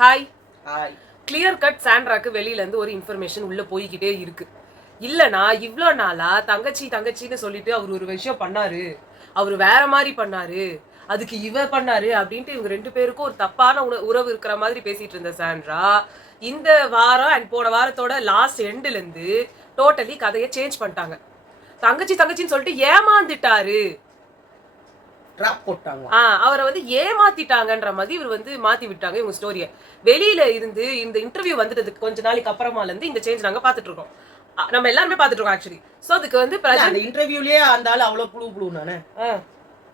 Hi. Hi. Clear cut சாண்ட்ராக்கு வெளியில இருந்து ஒரு இன்ஃபர்மேஷன் உள்ள போய்கிட்டே இருக்கு. இல்லனா இவ்ளோ நாளா தங்கச்சின்னு சொல்லிட்டு அவர் ஒரு விஷயம் பண்ணாரு, அவர் வேற மாதிரி பண்ணாரு, அதுக்கு இவ பண்ணாரு அப்படின்ட்டு இவங்க 2 பேருக்கும் ஒரு தப்பான உறவு இருக்கிற மாதிரி பேசிட்டு இருந்த சாண்ட்ரா இந்த வாரம் அண்ட் போன வாரத்தோட லாஸ்ட் எண்ட்ல இருந்து டோட்டலி கதையை சேஞ்ச் பண்ணிட்டாங்க. தங்கச்சின்னு சொல்லிட்டு ஏமாந்துட்டாரு, அவரை வந்து ஏமாத்திட்டாங்கன்ற மாதிரி இவர் வந்து மாத்தி விட்டாங்க இவங்க ஸ்டோரிய. வெளியில இருந்து இந்த இன்டர்வியூ வந்துட்டதுக்கு கொஞ்ச நாளைக்கு அப்புறமால இருந்து இந்த சேஞ்ச் நாங்க பாத்துட்டு இருக்கோம். நம்ம எல்லாருமே பாத்துட்டு இருக்கோம் ஆக்சுவலி. சோ அதுக்கு வந்து அந்த இன்டர்வியூலயே அந்த ஆளு அவ்வளவு புழு நானே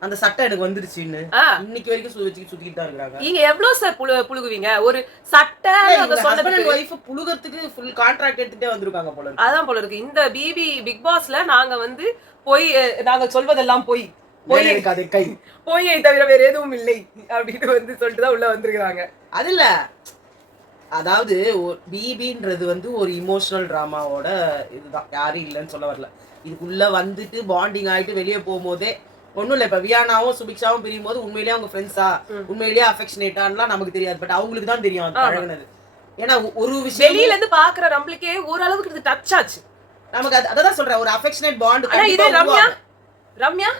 அந்த சட்டை எனக்கு வந்துருச்சுன்னு இன்னைக்கு வரைக்கும் சுத்திட்டு தான் இருக்காங்க. நீங்க எவ்வளவு சார் புழுகுவீங்க ஒரு சட்டை? ஹஸ்பண்ட் அண்ட் வைஃப் புழுகிறதுக்கு ஃபுல் கான்ட்ராக்ட் எடுத்துட்டே வந்திருக்காங்க போல இருக்கு. அதான் போல இருக்கு. இந்த பிக் பாஸ்ல நாங்க வந்து போய் நாங்க சொல்வதெல்லாம் போய் போயை தவிர வேற எதுவும் இல்லை அப்படின்னு வந்து சொல்லிட்டுதான் உள்ள வந்திருக்காங்க. அதுல அதாவது பிபின்றது வந்து ஒரு இமோஷனல் டிராமாவோட இதுதான், யாரும் இல்லைன்னு சொல்ல வரல. இதுக்குள்ள வந்துட்டு பாண்டிங் ஆயிட்டு வெளியே போகும்போதே ஒன்றும் இல்லை. இப்போ வியானாவும் சுபிக்ஷாவும் பிரியும் போது உண்மையிலேயே அவங்க ஃப்ரெண்ட்ஸா உண்மையிலேயே அஃபெக்ஷனேட்டான்லாம் நமக்கு தெரியாது. பட் அவங்களுக்கு தான் தெரியும் அது பழகினது. ஏன்னா ஒரு விஷயம் வெளியில இருந்து பாக்குற நம்மளுக்கே ஓரளவுக்கு இது டச் ஆச்சு. நமக்கு அதான் சொல்றேன், ஒரு அஃபெக்ஷனேட் பாண்ட். இதே ரம்யா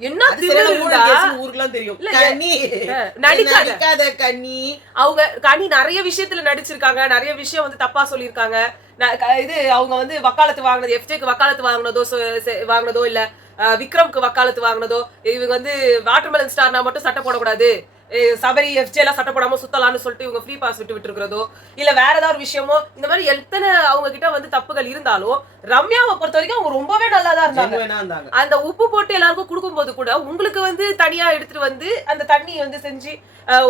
என்ன ஊருக்குலாம் தெரியும். நடிக்காத கனி அவங்க கனி நிறைய விஷயத்துல நடிச்சிருக்காங்க, நிறைய விஷயம் வந்து தப்பா சொல்லியிருக்காங்க. இது அவங்க வந்து வக்காலத்து வாங்கினது, எஃப்ஜேக்கு வக்காலத்து வாங்கினதோ இல்ல விக்ரம்க்கு வக்காலத்து வாங்கினதோ, இவங்க வந்து வாட்டர்மெலன் ஸ்டார்னா மட்டும் சட்டை போடக்கூடாது, சபரி எஃப்ஜே எல்லாம் சட்டை போடாம சுத்தலாம்னு சொல்லிட்டு இவங்க ஃப்ரீ பாஸ் விட்டு இருக்கிறதோ இல்ல வேற ஏதாவது விஷயமோ, இந்த மாதிரி எத்தனை அவங்க கிட்ட வந்து தப்புகள் இருந்தாலும் ரம்யாவை பொறுத்த வரைக்கும் அவங்க ரொம்பவே நல்லா தான் இருந்தாங்க. அந்த உப்பு போட்டு எல்லாருக்கும் கொடுக்கும் போது கூட உங்களுக்கு வந்து தனியா எடுத்துட்டு வந்து அந்த தண்ணி வந்து செஞ்சு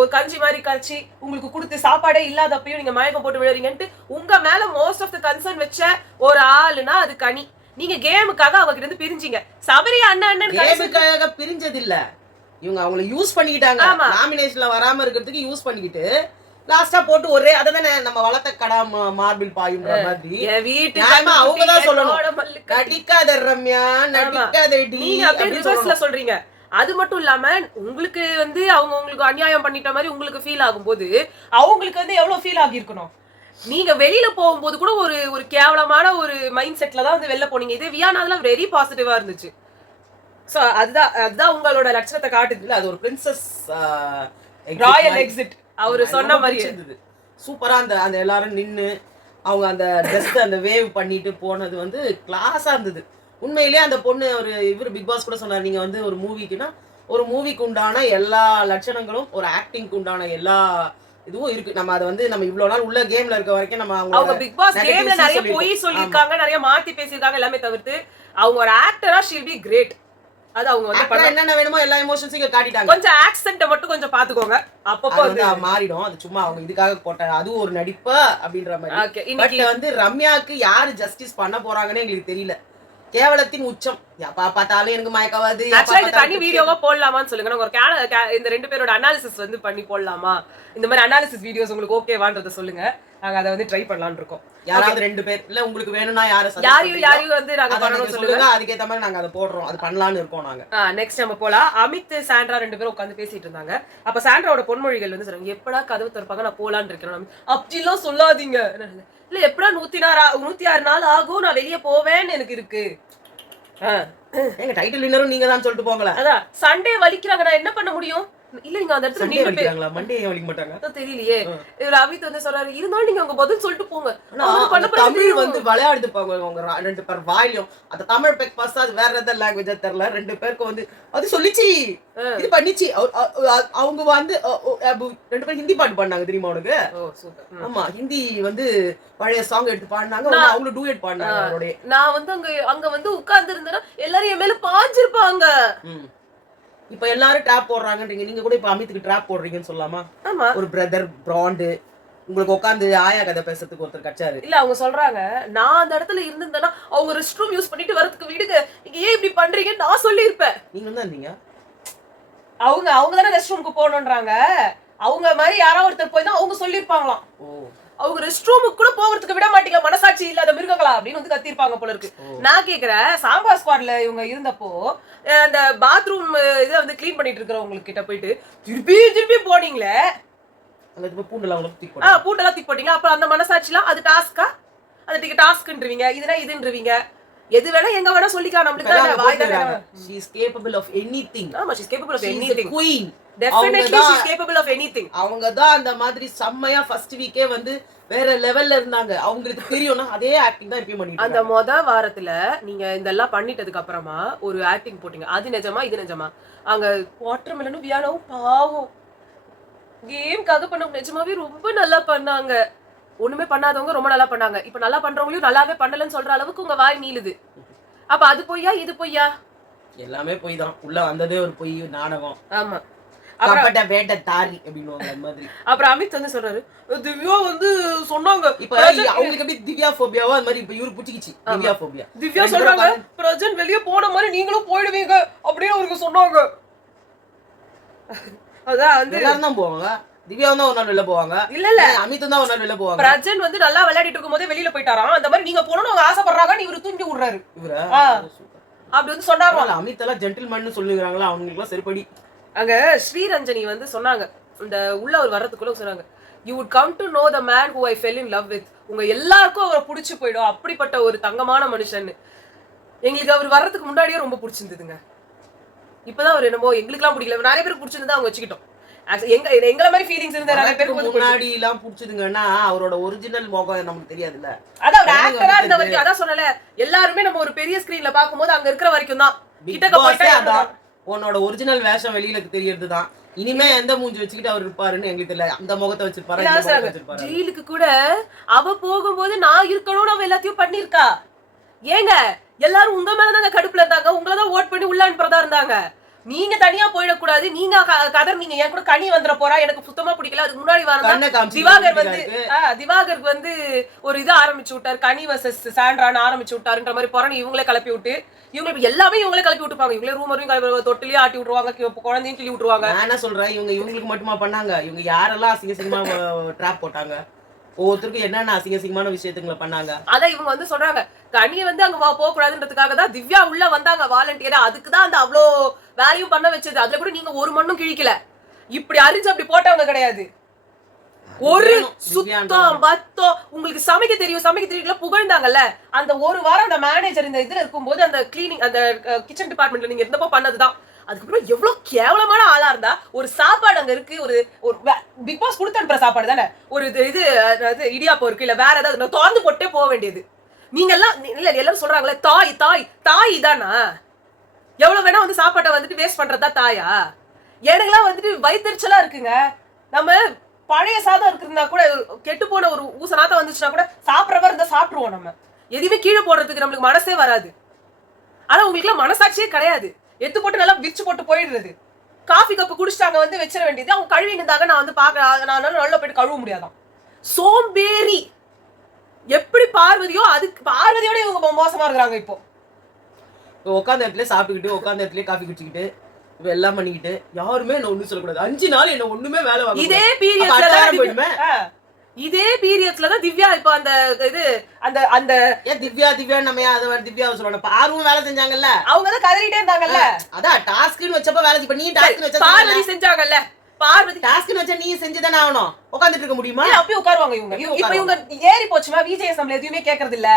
ஒரு கஞ்சி மாதிரி காய்ச்சி உங்களுக்கு கொடுத்து சாப்பாடே இல்லாதப்பையும் நீங்க மயக்கம் போட்டு விழுறீங்கன்ட்டு உங்க மேல மோஸ்ட் ஆஃப் த கன்சர்ன் வச்ச ஒரு ஆளுனா அது கனி. நீங்க கேமுக்காக அவங்க கிட்ட இருந்து பிரிஞ்சீங்க. சபரி அண்ணன் கேமுக்காக பிரிஞ்சது இல்ல, இவங்க அவங்கள யூஸ் பண்ணிக்கிட்டாங்க. நாமினேஷன்ல வராம இருக்கிறதுக்கு யூஸ் பண்ணிக்கிட்டு லாஸ்டா போட்டு ஒரே அததானே நம்ம வளர்த்த கடா மார்பிள் பாயுன்ற மாதிரி அவங்க தான் சொல்லணும். நடிக்காத ரம்யா, நடிக்காதடி அப்படின்னு சொல்றீங்க. அது மட்டும் இல்லாம உங்களுக்கு வந்து அவங்க உங்களுக்கு அநியாயம் பண்ணிட்ட மாதிரி உங்களுக்கு ஃபீல் ஆகும்போது அவங்களுக்கு வந்து எவ்வளவு ஃபீல் ஆகி இருக்கணும். நீங்க வெளியில போகும்போது கூட ஒரு கேவலமான ஒரு மைண்ட் செட்ல தான் வந்து வெளில போனீங்க. இதே வியானால வெரி பாசிட்டிவா இருந்துச்சு. சோ அதுதான் உங்களோட லட்சணத்தை காட்டுது. அது ஒரு பிரின்சஸ் ராயல் எக்ஸிட் அவரு சொன்ன மாதிரி இருந்தது. சூப்பரா அந்த எல்லாரும் நின்னு அவங்க அந்த ட்ரெஸ் அந்த வேவ் பண்ணிட்டு போனது வந்து கிளாஸா இருந்தது. உண்மையிலேயே அந்த பொண்ணு இவர் பிக் பாஸ் கூட சொன்னார், நீங்க வந்து ஒரு மூவிக்குன்னா ஒரு மூவிக்கு உண்டான எல்லா லட்சணங்களும் ஒரு ஆக்டிங்க்கு உண்டான எல்லா இதுவும் இருக்கு. நம்ம அதை வந்து நம்ம இவ்வளவு நாள் உள்ள கேம்ல இருக்க வரைக்கும் நம்ம அவங்க பிக் பாஸ் கேம்ல நிறைய போய் சொல்லிருக்காங்க, நிறைய மாத்தி பேசிருக்காங்க. எல்லாமே தவிர்த்து அவங்க ஒரு ஆக்டரா ஷீல் பி கிரேட். அது அவங்க வந்து என்னென்ன வேணுமோ எல்லா எமோஷன்ஸையும் இங்க காட்டிட்டாங்க. கொஞ்சம் ஆக்சென்ட்ட மட்டும் கொஞ்சம் பாத்துக்கோங்க, அப்பப்போ வந்து மாறிடும். அது சும்மா அவங்க இதுக்காக போட்டாங்க, அது ஒரு நடிப்பா அப்படின்ற மாதிரி. பட் வந்து ரம்யாக்கு யாரு ஜஸ்டிஸ் பண்ண போறாங்கன்னு எங்களுக்கு தெரியல. கேவலத்தின் உச்சம். எப்பா பார்த்தாலும் எனக்கு மயக்காவது. தனி வீடியோவா போடலாமான்னு சொல்லுங்க. ஒரு இந்த 2 பேரோட அனாலிசிஸ் வந்து பண்ணி போடலாமா? இந்த மாதிரி அனாலிசிஸ் வீடியோஸ் உங்களுக்கு ஓகேவான்றத சொல்லுங்க. நாங்க அதை வந்து ட்ரை பண்ணலாம்னு இருக்கோம். யாராவது 2 பேர் இல்ல உங்களுக்கு வேணும்னா யாரையும் வந்து நாங்க பண்ணணும் சொல்லுங்க. அதுக்கேத்த மாதிரி நாங்க அதை போடுறோம், அது பண்ணலாம்னு இருக்கோம் நாங்க. நெக்ஸ்ட் நம்ம போலாம். அமித் சாண்ட்ரா 2 பேரும் உட்காந்து பேசிட்டு இருந்தாங்க. அப்ப சாண்ட்ராவோட பொன்மொழிகள் வந்து சொல்றாங்க, எப்படா கதவு திறப்பாங்க நான் போலான்னு இருக்கேன். அப்படிலாம் சொல்லாதீங்க. இல்ல எப்படா 106 நாள் ஆகும் நான் வெளியே போவேன்னு எனக்கு இருக்கு. எங்க டைட்டில் வின்னரும் நீங்க தான் சொல்லிட்டு போங்களா. அதான் சண்டே வலிக்கிறாங்க, நான் என்ன பண்ண முடியும்? இல்ல நீங்க அந்த இடத்துல நீங்க வலிக்கிறாங்களா? மண்டே ஏன் வலிக்க மாட்டாங்க? அத தெரியலையே. இவர் அவித் வந்து சொல்றாரு, இருந்தாலும் நீங்க உங்க பதில் சொல்லிட்டு போங்க. தமிழ் வந்து விளையாடுது பாங்க அவங்க 2 பேர் வாயிலும். அந்த தமிழ் பெக் பாஸ் அது வேற ஏதாவது லாங்குவேஜா தெரியல. 2 பேருக்கு வந்து அது சொல்லிச்சு, இது பண்ணிச்சு. அவங்க வந்து 2 பேர் ஹிந்தி பாட்டு பாடினாங்க தெரியுமா உனக்கு? ஆமா, ஹிந்தி வந்து பழைய சாங் எடுத்து பாடினாங்க. அவங்க டூயட் பாடினாங்க அவரோட. நான் வந்து அங்க வந்து உட்கார்ந்து இருந்தேன்னா எல்லாரும் என் மேல பாஞ்சிருப்பாங்க. இப்ப எல்லாரும் ட்ராப் போடுறாங்கன்றீங்க, நீங்க கூட இப்ப அமித்துக்கு ட்ராப் போடுறீங்கன்னு சொல்லலாமா? ஒரு பிரதர் பிராண்ட் உங்களுக்கு உட்காந்து ஆயா கதை பேசுறதுக்கு ஒருத்தர் கச்சாரு. இல்ல அவங்க சொல்றாங்க, நான் அந்த இடத்துல இருந்திருந்தேன்னா அவங்க ரெஸ்ட் ரூம் யூஸ் பண்ணிட்டு வரதுக்கு விடுங்க, நீங்க ஏன் இப்படி பண்றீங்கன்னு நான் சொல்லி இருப்பேன். நீங்க தான் இருந்தீங்க. அவங்க தானே ரெஸ்ட் ரூமுக்கு போகணும்ன்றாங்க. அவங்க மாதிரி யாராவது ஒருத்தர் போய் தான் அவங்க சொல்லியிருப்பாங்களாம். அவங்க ரெஸ்ட் ரூமுக்கு கூட போகிறதுக்கு விட மாட்டீங்க, மனசாட்சி இல்லாத மிருகங்களா அப்படின்னு வந்து கத்திருப்பாங்க போல இருக்கு. நான் கேக்குறேன், சாம்பார் ஸ்குவாட்ல இவங்க இருந்தப்போ அந்த பாத்ரூம் இதை வந்து கிளீன் பண்ணிட்டு இருக்கிறவங்க கிட்ட போயிட்டு திருப்பி போனீங்களே, அங்க போய் பூண்டெல்லாம் அவ்வளவு தூக்கி போட்டாங்க. பூட்டெல்லாம் தூக்கி போட்டீங்க. அப்புறம் அந்த மனசாட்சிலாம் அது டாஸ்கா? அது நீங்க டாஸ்க்ன்றீங்க, இதுனா இதுன்றீங்க. எது வேணா எங்க வேணா சொல்லிக்கலாம். நம்மளுக்கு வாய் தான். She is capable of anything. ஆமா, she is capable of She is a anything. queen. Definitely she is capable of anything. அவங்க தான் அந்த மாதிரி செம்மையா ஃபர்ஸ்ட் வீக்கே வந்து வேற லெவல்ல இருந்தாங்க. அவங்களுக்கு தெரியும்னா அதே ஆக்டிங் தான் ரிப்பீட் பண்ணிட்டு அந்த வாரத்துல நீங்க இதெல்லாம் பண்ணிட்டதுக்கு அப்புறமா ஒரு ஆக்டிங் போட்டீங்க. அது நிஜமா இது நிஜமா? அங்க வாட்டர்மெலனும் வியானாவும் பாவம் கேம்காக பண்ணவங்க நிஜமாவே ரொம்ப நல்லா பண்ணாங்க. ஒண்ணுமே பண்ணாதவங்க ரொம்ப நல்லா பண்ணாங்க. இப்ப நல்லா பண்றவங்களையும் நல்லாவே பண்ணலன்னு சொல்ற அளவுக்கு உங்க வாய் நீளுது. அப்ப அது பொய்யா இது பொய்யா? எல்லாமே பொய் தான். உள்ள வந்ததே ஒரு பொய் நாடகம். ஆமா. கப்பட்ட வேட்ட தாரி அப்படினுவாங்க அந்த மாதிரி. அப்புறம் அமித் வந்து சொல்றாரு, திவ்யா வந்து சொன்னாங்க. இப்ப அவங்களுக்கு எப்படி திவ்யா ஃபோபியாவோ அந்த மாதிரி இப்ப இவரு புடிச்சிக்கிச்சு திவ்யா ஃபோபியா. திவ்யா சொல்றாங்க பிரஜன் வெளிய போன மாதிரி நீங்களும் போயிடுவீங்க அப்படின்னு அவருக்கு சொன்னாங்க. அதான் வந்து எல்லாரும் தான் போவாங்க. திவ்யா தான் ஒரு நாள் வெளில போவாங்க. இல்ல அமித் தான் ஒரு நாள் வெளில போவாங்க. பிரஜன் வந்து நல்லா விளையாடிட்டு இருக்கும்போதே வெளியில போயிட்டாராம். அந்த மாதிரி நீங்க போகணும்னு அவங்க ஆசைப்படுறாங்க, இவரு தூண்டி விடுறாரு. இவரா அப்படி வந்து சொன்னாங்க. அமித் எல்லாம் ஜென்டில்மேன் சொல்லுகிறாங்களா, அவங்களுக்கு எல்லாம் சரிப்படி. அங்க ஸ்ரீரஞ்சனி வந்து சொன்னாங்க, இந்த உள்ள அவர் வர்றதுக்குள்ள சொன்னாங்க, you would come to know the man who I fell in love with. உங்க எல்லாருக்கும் அவரை பிடிச்சு போயிடும், அப்படிப்பட்ட ஒரு தங்கமான மனுஷன். எங்களுக்கு அவர் வர்றதுக்கு முன்னாடியே ரொம்ப பிடிச்சிருந்ததுங்க. இப்பதான் அவர் என்னமோ எங்களுக்குலாம் பிடிக்கல, நிறைய பேருக்கு பிடிச்சிருந்தா அவங்க வச்சுக்கிட்டோம். எங்கள மாதிரி ஃபீலிங்ஸ் இருந்த நிறைய பேருக்கு முன்னாடி எல்லாம் பிடிச்சதுங்கன்னா அவரோட ஒரிஜினல் முகம் நமக்கு தெரியாதுல்ல. அதான் ஒரு ஆக்டரா இருந்த வரைக்கும். அதான் சொன்னல, எல்லாருமே நம்ம ஒரு பெரிய ஸ்கிரீன்ல பாக்கும்போது அங்க இருக்கிற வரைக்கும் தான். கிட்டக்க போயிட்டா உன்னோட ஒரிஜினல் வேஷம் வெளியில தெரியறதுதான். இனிமே எந்த மூஞ்சி வச்சுக்கிட்டு அவர் இருப்பாருன்னு எங்களுக்கு தெரியல. அந்த முகத்தை வச்சிருப்பாரு. ஜெயிலுக்கு கூட அவ போகும்போது நான் இருக்கணும்னு அவ எல்லாத்தையும் பண்ணிருக்கா. ஏங்க எல்லாரும் உங்க மேலதாங்க கடுப்புல இருந்தாங்க, உங்களதான் ஓட் பண்ணி உள்ள அனுப்புறதா இருந்தாங்க. நீங்க தனியா போயிடக்கூடாது, நீங்க கதர் நீங்க என் கூட கனி வந்துட போறா, எனக்கு சுத்தமா பிடிக்கல. அதுக்கு முன்னாடி வரதான் திவாகர் வந்து ஒரு இது ஆரம்பிச்சு விட்டாரு, கனி வர்சஸ் சாண்ட்ரான்னு ஆரம்பிச்சு விட்டாருன்ற மாதிரி போறான்னு இவங்களே கிளப்பி விட்டு, இவங்களுக்கு எல்லாமே இவங்களே கிளப்பி விட்டுப்பாங்க. இவங்களே ரூமரையும் கிளப்பி தொட்டிலையும் ஆட்டி விட்டுருவாங்க, குழந்தையும் கிளி விட்டுருவாங்க. நான் என்ன சொல்றேன், இவங்களுக்கு மட்டுமா பண்ணாங்க? இவங்க யாரெல்லாம் அசிங்கமா ட்ராப் போட்டாங்க, ஒவ்வொருத்தருக்கும் என்னென்ன அசிங்கமான விஷயத்துங்களை பண்ணாங்க. அதான் இவங்க வந்து சொல்றாங்க, கனியை வந்து அங்க போக கூடாதுன்றதுக்காக தான் திவ்யா உள்ள வந்தாங்க வாலண்டியரா. அதுக்குதான் அந்த அவ்வளோ வேலையும் பண்ண வச்சது. அதுல கூட நீங்க ஒரு மண்ணும் கிழிக்கல. இப்படி அறிஞ்சு அப்படி போட்டவங்க கிடையாது. ஒரு சுத்தம் பத்தம் உங்களுக்கு சமைக்க தெரியல புகழ்ந்தாங்கல்ல. அந்த ஒரு வாரம் அந்த மேனேஜர் இந்த இதுல இருக்கும்போது அந்த கிளீனிங் அந்த கிச்சன் டிபார்ட்மெண்ட்ல நீங்க இருந்தப்போ பண்ணதுதான். அதுக்கப்புறம் எவ்வளவு கேவலமான ஆளா இருந்தா, ஒரு சாப்பாடு அங்க இருக்கு, ஒரு பிக் பாஸ் கொடுத்து அனுப்புற சாப்பாடு தானே, ஒரு இது இடியாப்பம் இருக்கு, இல்ல வேற ஏதாவது திறந்து போட்டே போக வேண்டியது. நீங்க எல்லாம் இல்ல எல்லாரும் சொல்றாங்களே தாய் தாய் தாய் தானா? எவ்வளவு வேணா வந்து சாப்பாட்டை வந்துட்டு வேஸ்ட் பண்றதா தாயா? எனக்குலாம் வந்துட்டு வயிற்றுச்சலா இருக்குங்க. நம்ம பழைய சாதம் இருக்குன்னா கூட கெட்டு போன ஒரு ஊசனாத்தான் வந்துச்சுன்னா கூட சாப்பிட்றவா இருந்தா சாப்பிட்டுருவோம். நம்ம எதுவுமே கீழே போடுறதுக்கு நம்மளுக்கு மனசே வராது. ஆனா உங்களுக்கு எல்லாம் மனசாட்சியே கிடையாது. எத்து போட்டு நல்லா விரிச்சு போட்டு போயிடுறது. காஃபி கப்பு குடிச்சிட்டாங்க வந்து வச்சிட வேண்டியது. அவங்க கழுவி இருந்தாங்க, நான் வந்து பாக்க நான் நல்லா போயிட்டு கழுவ முடியாதான். சோம்பேறி. எப்படி பார்வதியோ அதுக்கு பார்வதியோட இவங்க மோசமா இருக்கிறாங்க. இப்போ உட்காந்த இடத்துல சாப்பிட்டுக்கிட்டு உட்காந்த இடத்துல காஃபி குடிச்சுக்கிட்டு இப்ப எல்லாம் பண்ணிக்கிட்டு யாருமே என்ன ஒண்ணு சொல்லக்கூடாது. 5 நாள் என்ன ஒண்ணுமே வேலை வாங்க. இதே பீரியட்ஸ்ல தான் திவ்யா இப்ப அந்த இது அந்த அந்த திவ்யா நம்ம அத திவ்யாவை சொல்லணும். பார்வும் வேலை செஞ்சாங்கல்ல, அவங்க தான் கதறிட்டே இருந்தாங்கல்ல. அதான் டாஸ்க்னு வச்சப்ப வேலை இப்ப நீ டாஸ்க்னு வச்ச பார்வதி செஞ்சாங்கல்ல. பார்வதி டாஸ்க்னு வச்சா நீ செஞ்சுதானே ஆகணும். உட்கார்ந்துட்டு இருக்க முடியுமா? அப்படி உட்காருவாங்க இவங்க. இப்ப இவங்க ஏறி போச்சுமா விஜய் நம்மள எதுவுமே கேக்குறது இல்ல.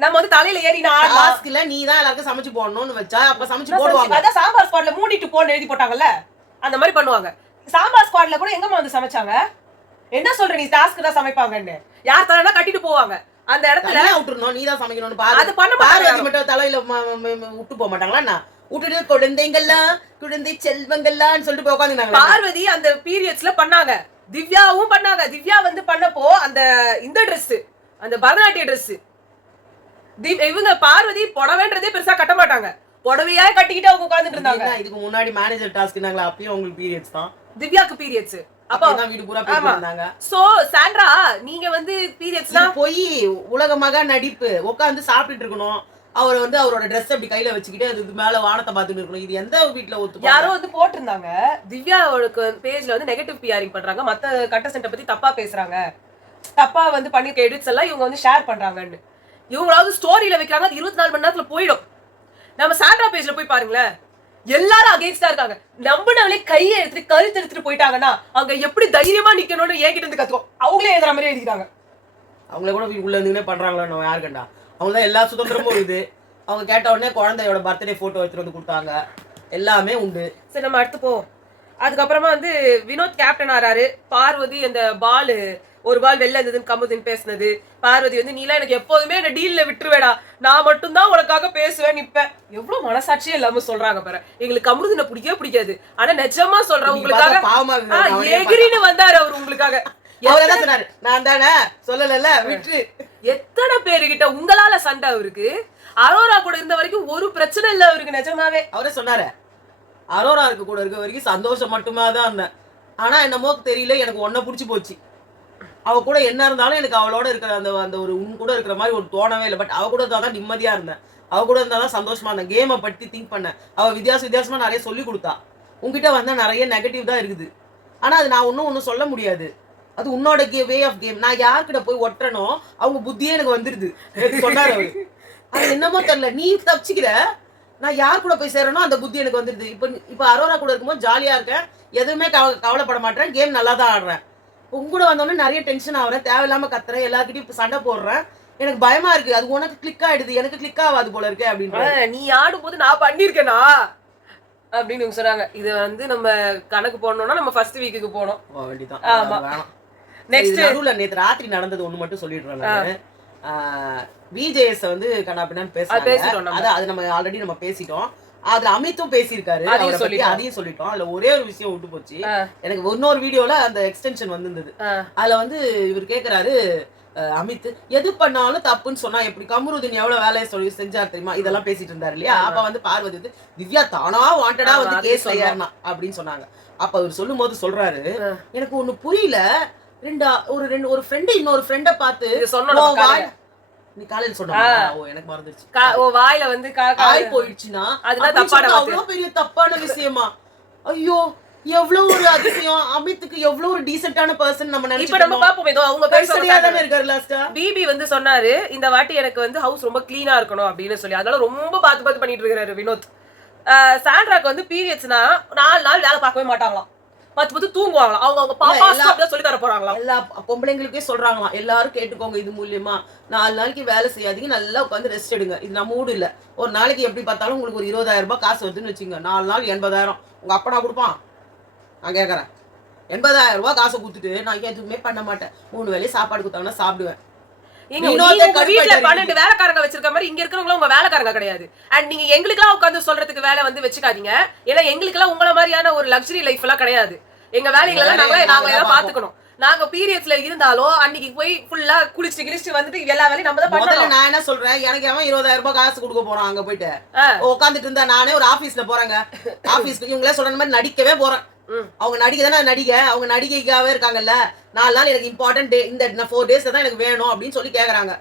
நம்ம வந்து தலையில ஏறி நான் டாஸ்க்ல நீ தான் எல்லாருக்கும் சமைச்சு போடணும்னு வச்சா அப்ப சமைச்சு போடுவாங்க. அதான் சாம்பார் ஸ்குவாட்ல மூடிட்டு போன்னு எழுதி போட்டாங்கல்ல, அந்த மாதிரி பண்ணுவாங்க. சாம்பார் ஸ்குவாட்ல கூட எங்கம்மா வந்து சமைச்சாங்க? என்ன சொல்ற நீ டாஸ்க் தான் சமைப்பாங்கன்னு? யார் தலைனா கட்டிட்டு போவாங்க அந்த இடத்துல விட்டுறணும், நீ தான் சமைக்கணும்னு பாரு. அது பண்ண பார்வதி மட்டும் தலையில விட்டு போக மாட்டாங்களா? நான் விட்டுட்டு குழந்தைங்கள்லாம் குழந்தை செல்வங்கள்லாம் சொல்லிட்டு போய் உட்காந்துனாங்க. பார்வதி அந்த பீரியட்ஸ்ல பண்ணாங்க, திவ்யாவும் பண்ணாங்க. திவ்யா வந்து பண்ணப்போ அந்த இந்த ட்ரெஸ் அந்த பரதநாட்டிய ட்ரெஸ் இவங்க பார்வதி புடவைன்றதே பெருசா கட்ட மாட்டாங்க, புடவையா கட்டிக்கிட்டு அவங்க உட்கார்ந்துட்டு இருந்தாங்க. இதுக்கு முன்னாடி மேனேஜர் டாஸ்க்னாங்களா, அப்பயும் உங்களுக்கு பீரியட்ஸ் தான். திவ்யாக்கு பீரியட்ஸ் அப்ப வீடு பூரா போயிருந்தாங்க. சோ சாண்ட்ரா நீங்க வந்து பீரியட்ஸ்னா போய் உலகமாக நடிப்பு உட்கார்ந்து சாப்பிட்டுட்டு இருக்கணும். அவர் வந்து அவரோட ட்ரெஸ் அப்படி கையில வச்சுக்கிட்டு அது மேல வானத்தை பார்த்துட்டு இருக்கணும். இது எந்த வீட்டுல ஒத்து? யாரோ வந்து போட்டிருந்தாங்க திவ்யாவோட பேஜ்ல வந்து நெகட்டிவ் பிஆரிங் பண்றாங்க, மத்த கண்டஸ்டன்ட்ட பத்தி தப்பா பேசுறாங்க, தப்பா வந்து பண்ணிருக்க எடிட்ஸ் எல்லாம் இவங்க வந்து ஷேர் பண்றாங்கன்னு. இவங்களாவது ஸ்டோரியில வைக்கிறாங்க, அது 24 மணி நேரத்துல போயிடும். நம்ம சாண்ட்ரா பேஜ்ல போய் பாருங்களேன், எல்லாரும் அகைன்ஸ்டா இருக்காங்க. நம்பினவளே கையை எடுத்துட்டு கழுத்து எடுத்துட்டு போயிட்டாங்கன்னா அங்க எப்படி தைரியமா நிக்கணும்னு என்கிட்ட இருந்து கத்துக்கோ. அவங்களே எழுதுற மாதிரி எழுதிட்டாங்க. அவங்கள கூட உள்ள இருந்துனே பண்றாங்களோ நம்ம யாரு கண்டா. அவங்க தான் எல்லா சுதந்திரமும் இருக்குது. அவங்க கேட்ட உடனே குழந்தையோட பர்த்டே போட்டோ எடுத்துட்டு வந்து கொடுத்தாங்க. எல்லாமே உண்டு. சரி நம்ம அடுத்து போவோம். அதுக்கப்புறமா வந்து வினோத் கேப்டன் ஆறாரு. பார்வதி அந்த பால் ஒரு பால் வெளில இருந்ததுன்னு கமுதின்னு பேசினது. பார்வதி வந்து நீலாம் எனக்கு எப்போதுமே என்ன டீல்ல விட்டுருவேடா, நான் மட்டும்தான் உனக்காக பேசுவேன் நிப்பேன். எவ்வளவு மனசாட்சியே இல்லாம சொல்றாங்க பாரு. எங்களுக்கு கமுதின பிடிக்கவே பிடிக்காது. ஆனா நிஜமா சொல்றேன் உங்களுக்காக எகிரின்னு வந்தாரு அவர் உங்களுக்காக. அவர்தான் சொன்னாரு, நான் தானே சொல்லல விட்டு. எத்தனை பேருகிட்ட உங்களால சண்டை அவருக்கு. அரோரா கூட இருந்த வரைக்கும் ஒரு பிரச்சனை இல்ல அவருக்கு. நிஜமாவே அவரே சொன்னாரு, அரோரா இருக்க கூட இருக்க வரைக்கும் சந்தோஷம் மட்டுமே தான் இருந்தேன். ஆனா என்னமோ தெரியல, எனக்கு ஒன்ன புடிச்சு போச்சு. அவ கூட என்ன இருந்தாலும் எனக்கு அவளோட இருக்கிற அந்த அந்த ஒரு உன் கூட இருக்கிற மாதிரி ஒரு தோணவே இல்லை. பட் அவ கூட தான் நிம்மதியா இருந்தேன். அவ கூட இருந்தாதான் சந்தோஷமா இருந்தேன். கேமை பத்தி திங்க் பண்ணேன். அவ வித்தியாசமா நிறைய சொல்லி கொடுத்தா. உங்ககிட்ட வந்தா நிறைய நெகட்டிவ் தான் இருக்குது. ஆனா அது நான் ஒன்னும் சொல்ல முடியாது. அது உன்னோட வே ஆஃப் கேம். நான் யார்கிட்ட போய் ஒட்டுறனோ அவங்க புத்தியே எனக்கு வந்துருது சொன்னாரு அவரு. அது என்னமோ தெரியல, நீ தப்பிச்சுக்கிற, நான் யார் கூட போய் சேரனோ அந்த புத்தி எனக்கு வந்துருது. இப்ப அரோரா கூட இருக்கும்போது ஜாலியா இருக்கேன், எதுவுமே கவலைப்பட மாட்டேன், கேம் நல்லா தான் ஆடுறேன். உங்க கூட வந்தோடனே நிறைய டென்ஷன் ஆகுறேன், தேவையில்லாம கத்துறேன், எல்லாருக்கிட்டையும் சண்டை போடுறேன், எனக்கு பயமா இருக்கு. அது உனக்கு கிளிக் ஆயிடுது, எனக்கு கிளிக் ஆகாது போல இருக்கு அப்படின்னு. நீ ஆடும் போது நான் பண்ணிருக்கேனா அப்படின்னு சொன்னாங்க. இது வந்து நம்ம கணக்கு போடணும்னா நம்ம ஃபர்ஸ்ட் வீக்குக்கு போனோம். வேண்டிதான். ஆமா. நெக்ஸ்ட் நடுவுல நேத்து ராத்திரி நடந்தது ஒண்ணு மட்டும் சொல்லிடுறேன். விஜேஎஸ் வந்து கண்ணாபின்னு பேசுறாங்க. அது நம்ம ஆல்ரெடி நம்ம பேசிட்டோம். அதுல அமித்தும் பேசியிருக்காரு, அதையும் சொல்லிட்டோம். அதுல ஒரே ஒரு விஷயம் விட்டு போச்சு. எனக்கு இன்னொரு வீடியோல அந்த எக்ஸ்டென்ஷன் வந்திருந்தது. அதுல வந்து இவர் கேக்குறாரு, அமித் எது பண்ணாலும் தப்புன்னு சொன்னா எப்படி, கமருதீன் எவ்வளவு வேலையை சொல்லி செஞ்சார் தெரியுமா, இதெல்லாம் பேசிட்டு இருந்தாரு இல்லையா. அப்ப வந்து பார்வதி வந்து திவ்யா தானா வாண்டடா வந்து கேஸ் ஏறனா அப்படின்னு சொன்னாங்க. அப்ப அவர் சொல்லும் போது சொல்றாரு, எனக்கு ஒண்ணு புரியல, ஒரு ஃப்ரெண்ட் இன்னொரு ஃப்ரெண்ட பார்த்து நீ காலையில சொன்னா எனக்கு மறந்துருச்சு, வாயில வந்து காய் போயிடுச்சுன்னா அதுதான் அவ்வளவு பெரிய தப்பான விஷயமா? ஐயோ எவ்வளவு ஒரு அதிசயம். அமித்துக்கு எவ்வளவு ஒரு டீசென்ட்டான பர்சன் நம்ம நினைச்சோம். இப்ப நம்ம பாப்போம். ஏதோ அவங்க பேசுறதே தானே இருக்காரு. லாஸ்டா பிபி வந்து சொன்னாரு, இந்த வாட்டி எனக்கு வந்து ஹவுஸ் ரொம்ப க்ளீனா இருக்கணும் அப்படின்னு சொல்லி. அதனால ரொம்ப பாத்து பண்ணிட்டு இருக்காரு வினோத். சாண்ட்ராக்கு வந்து பீரியட்ஸ்னா 4 நாள் வேலை பார்க்கவே மாட்டாங்களாம், பத்து தூங்குவாங்களாம். அவங்க பாப்பா சொல்லி தர போறாங்களா, எல்லா பொம்பளைங்களுக்கே சொல்றாங்களாம், எல்லாரும் கேட்டுக்கோங்க இது மூலியமா. 4 நாளைக்கு வேலை செய்யாதீங்க, நல்லா உட்காந்து ரெஸ்ட் எடுங்க. இது நம்ம மூடு இல்ல. ஒரு நாளைக்கு எப்படி பார்த்தாலும் உங்களுக்கு ஒரு 20,000 ரூபாய் காசு வருதுன்னு வச்சுங்க. 4 நாள் 80,000. உங்க அப்பனா கொடுப்பான்? நான் கேட்கறேன். 80,000 ரூபாய் காசை கொடுத்துட்டு நான் எதுவுமே பண்ண மாட்டேன். 3 வேளையும் சாப்பாடு கொடுத்தாங்கன்னா சாப்பிடுவேன். வீட்டுல 12 வேலைக்காரங்க வச்சிருக்க மாதிரி இங்க இருக்கிறவங்களும் உங்க வேலைக்காரங்க கிடையாது. அண்ட் நீங்க எங்களுக்கு எல்லாம் உட்காந்து சொல்றதுக்கு வேலை வந்து வச்சுக்காதீங்க. ஏன்னா எங்களுக்கு எல்லாம் உங்கள மாதிரியான ஒரு லக்ஸரி லைஃப் எல்லாம் கிடையாது. எங்க வேலைகள் எல்லாம் நாங்க எல்லாம் பாத்துக்கணும். நாங்க பீரியட்ஸ்ல இருந்தாலும் அன்னைக்கு போய் ஃபுல்லா குளிச்சு கிழிச்சு வந்துட்டு எல்லா வேலையும் நம்ம தான் பண்ணணும். நான் என்ன சொல்றேன், எனக்கு அவன் 20,000 ரூபாய் காசு கொடுக்க போறான். அங்க போயிட்டு உட்காந்துட்டு இருந்தா நானே ஒரு ஆபீஸ்ல போறேங்க. ஆபீஸ்க்கு இவங்களே சொல்ற மாதிரி நடிக்கவே போறேன். அவங்க நடிகை தானே நடிகை, அவங்க நடிகைக்காவே இருக்காங்கல்ல. 4 நாள் எனக்கு இம்பார்ட்டன்ட் டே, இந்த 4 டேஸ்ல தான் எனக்கு வேணும் அப்படின்னு சொல்லி கேக்குறாங்க.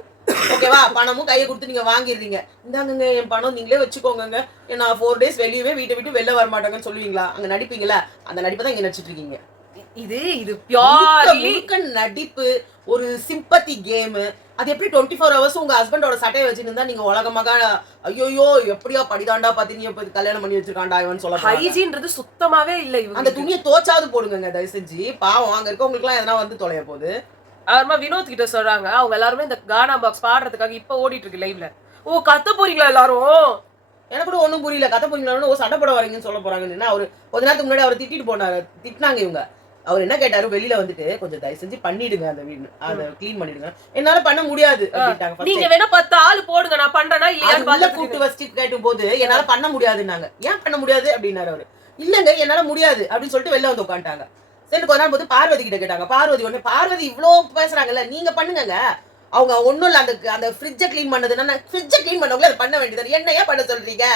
ஓகேவா, பணமும் கையை கொடுத்து நீங்க வாங்கிடுறீங்க. இந்தாங்க என் பணம் நீங்களே வச்சுக்கோங்க, நான் 4 டேஸ் வெளியவே வீட்டை விட்டு வெளில வர மாட்டாங்கன்னு சொல்லுவீங்களா? அங்க நடிப்பீங்களா? அந்த நடிப்பை தான் இங்க நடிச்சிட்டு இருக்கீங்க. இது பியூர் நடிப்பு, ஒரு சிம்பத்தி கேம். அது எப்படி 24 hours உங்க ஹஸ்பண்டோட சட்டையை வச்சிருந்தா நீங்க உலகமாக ஐயோ எப்படியா படிதாண்டா பாத்தீங்க கல்யாணம் பண்ணி வச்சிருக்காண்டா இவன் சொல்ல. ஹைஜீன்றது சுத்தமாவே இல்ல. அந்த துணியை தோச்சாவது போடுங்க தயவு செஞ்சு. பாவம் அங்க இருக்கவங்களுக்கு எல்லாம் எதனா வந்து தொலைய போகுது. அப்புறமா வினோத் கிட்ட சொல்றாங்க, அவங்க எல்லாருமே இந்த கானா பாக்ஸ் பாடுறதுக்காக இப்ப ஓடிட்டு இருக்கு லைவ்ல. ஓ கத்த போறீங்களா எல்லாரும்? எனக்கு கூட ஒண்ணும் புரியல. கத்த போறீங்களா, சண்டை போட வரீங்கன்னு சொல்ல போறாங்கன்னு. அவரு கொஞ்ச நேரத்துக்கு முன்னாடி அவர் திட்டிட்டு போனாரு. திட்டினாங்க இவங்க. அவர் என்ன கேட்டாரு, வெளியில வந்துட்டு கொஞ்சம் தயவு செஞ்சு பண்ணிடுங்க, அந்த வீடு அதை கிளீன் பண்ணிடுங்க. என்னால பண்ண முடியாது அப்படின்ட்டாங்க. நீங்க வேணா 10 ஆள் போடுங்க, நான் பண்றேனா இல்லையா கூப்பிட்டு வச்சு கேட்டும் போது என்னால பண்ண முடியாதுன்னாங்க. ஏன் பண்ண முடியாது அப்படின்னாரு அவரு. இல்லங்க என்னால முடியாது அப்படின்னு சொல்லிட்டு வெளில வந்து உட்காந்துட்டாங்க. சரி கொஞ்ச நாள் போது பார்வதி கிட்ட கேட்டாங்க. பார்வதி இவ்வளவு பேசுறாங்கல்ல, நீங்க பண்ணுங்க. அவங்க ஒண்ணும் இல்ல, அந்த ஃப்ரிட்ஜை கிளீன் பண்ணதுன்னா ஃப்ரிட்ஜை கிளீன் பண்ணவங்களே அதை பண்ண வேண்டியது. என்ன ஏன் பண்ண சொல்றீங்க?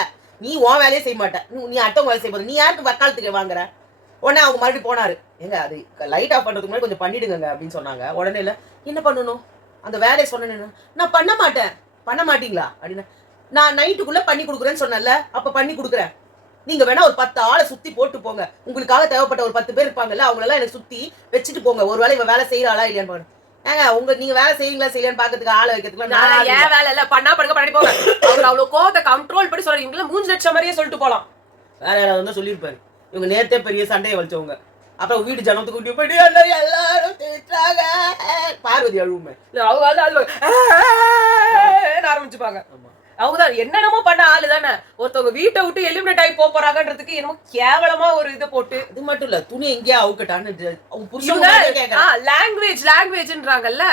நீ உன் வேலையே செய்ய மாட்டேன், நீ அடுத்தவங்க வேலை செய்ய போது, நீ யாருக்கு வக்காலத்துக்கு வாங்குற? உடனே அவங்க மறுபடியும் போனாரு, எங்க அது லைட் ஆஃப் பண்றதுக்கு முன்னாடி கொஞ்சம் பண்ணிடுங்க அப்படின்னு சொன்னாங்க. உடனே இல்ல என்ன பண்ணணும் அந்த வேலையை சொன்னேன்னு, நான் பண்ண மாட்டேன். பண்ண மாட்டீங்களா அப்படின்னு, நான் நைட்டுக்குள்ள பண்ணி கொடுக்குறேன்னு சொன்னேன்ல, அப்ப பண்ணி கொடுக்குறேன். நீங்க வேணா ஒரு 10 ஆளை சுத்தி போட்டு போங்க, உங்களுக்காக தேவைப்பட்ட ஒரு 10 பேர் இருப்பாங்கல்ல, அவங்களெல்லாம் எனக்கு சுத்தி வச்சுட்டு போங்க. ஒரு வேலை இவன் வேலை செய்யறாளா இல்லையான்னு பாருங்க. ஏங்க நீங்க வேலை செய்வீங்களா செய்யலான்னு பாக்கிறதுக்கு ஆளை வைக்கிறதுக்கு நான் ஏன் வேலை இல்ல, பண்ணா பண்ணுங்க பண்ணி போங்க. அவர் அவ்வளவு கோவத்தை கண்ட்ரோல் பண்ணி சொல்றீங்களா, 3 லட்சம் மாதிரியே சொல்லிட்டு போலாம். வேற யாராவது வந்து சொல்லியிருப்பாரு இவங்க நேத்தே பெரிய சண்டையை வலிச்சவங்க. அப்புறம் வீடு ஜனத்துக்கு கூட்டி போயிட்டு எல்லாரும் திட்டுறாங்க. பார்வதி அழுவுமே அவங்க வந்து ஆரம்பிச்சுப்பாங்க. அவங்கதான் என்னென்னமோ பண்ண ஆளு தானே. ஒருத்தவங்க வீட்டை விட்டு எலிமினேட் ஆகி போறாங்கன்றதுக்கு என்னமோ கேவலமா ஒரு இதை போட்டு. அது மட்டும் இல்ல, துணி எங்கேயா அவுக்கட்டான்னு லாங்குவேஜ்ன்றாங்கல்ல.